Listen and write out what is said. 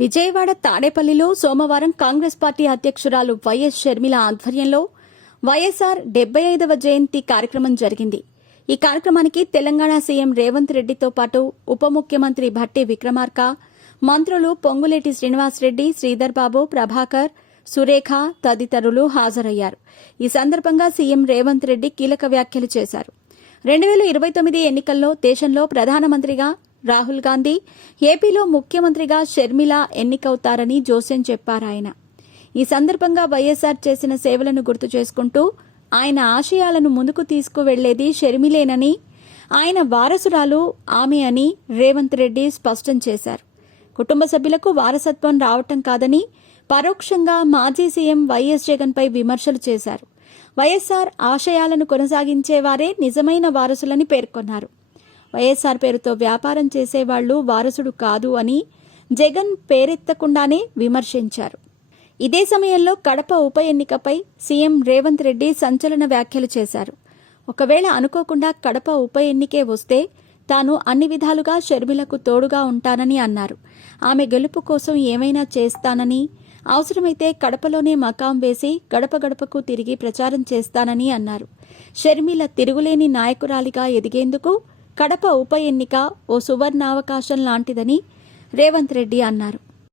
విజయవాడ తాడేపల్లిలో సోమవారం కాంగ్రెస్ పార్టీ అధ్యక్షురాలు వైఎస్ షర్మిల ఆధ్వర్యంలో వైఎస్ఆర్ 75వ జయంతి కార్యక్రమం జరిగింది. ఈ కార్యక్రమానికి తెలంగాణ సీఎం రేవంత్ రెడ్డితో పాటు ఉప ముఖ్యమంత్రి భట్టి విక్రమార్క, మంత్రులు పొంగులేటి శ్రీనివాసరెడ్డి, శ్రీధర్ బాబు, ప్రభాకర్, సురేఖ తదితరులు హాజరయ్యారు. ఈ సందర్భంగా సీఎం రేవంత్ రెడ్డి కీలక వ్యాఖ్యలు చేశారు. 2029 ఎన్నికల్లో దేశంలో ప్రధానమంత్రిగా రాహుల్ గాంధీ, ఏపీలో ముఖ్యమంత్రిగా షర్మిల ఎన్నికవుతారని జోస్యం చెప్పారాయన. ఈ సందర్భంగా వైఎస్ఆర్ చేసిన సేవలను గుర్తు చేసుకుంటూ ఆయన ఆశయాలను ముందుకు తీసుకువెళ్లేది షర్మిలేనని, ఆయన వారసురాలు ఆమె అని రేవంత్ రెడ్డి స్పష్టం చేశారు. కుటుంబ సభ్యులకు వారసత్వం రావటం కాదని పరోక్షంగా మాజీ సీఎం వైఎస్ జగన్పై విమర్శలు చేశారు. వైఎస్ఆర్ ఆశయాలను కొనసాగించేవారే నిజమైన వారసులని పేర్కొన్నారు. వైఎస్ఆర్ పేరుతో వ్యాపారం చేసేవాళ్లు వారసుడు కాదు అని జగన్ పేరెత్తకుండానే విమర్శించారు. ఇదే సమయంలో కడప ఉప ఎన్నికపై సీఎం రేవంత్ రెడ్డి సంచలన వ్యాఖ్యలు చేశారు. ఒకవేళ అనుకోకుండా కడప ఉప ఎన్నికే వస్తే తాను అన్ని విధాలుగా షర్మిలకు తోడుగా ఉంటానని అన్నారు. ఆమె గెలుపు కోసం ఏమైనా చేస్తానని, అవసరమైతే కడపలోనే మకాం వేసి గడప గడపకు తిరిగి ప్రచారం చేస్తానని అన్నారు. షర్మిల తిరుగులేని నాయకురాలిగా ఎదిగేందుకు కడప ఉప ఎన్నిక ఓ సువర్ణావకాశం లాంటిదని రేవంత్ రెడ్డి అన్నారు.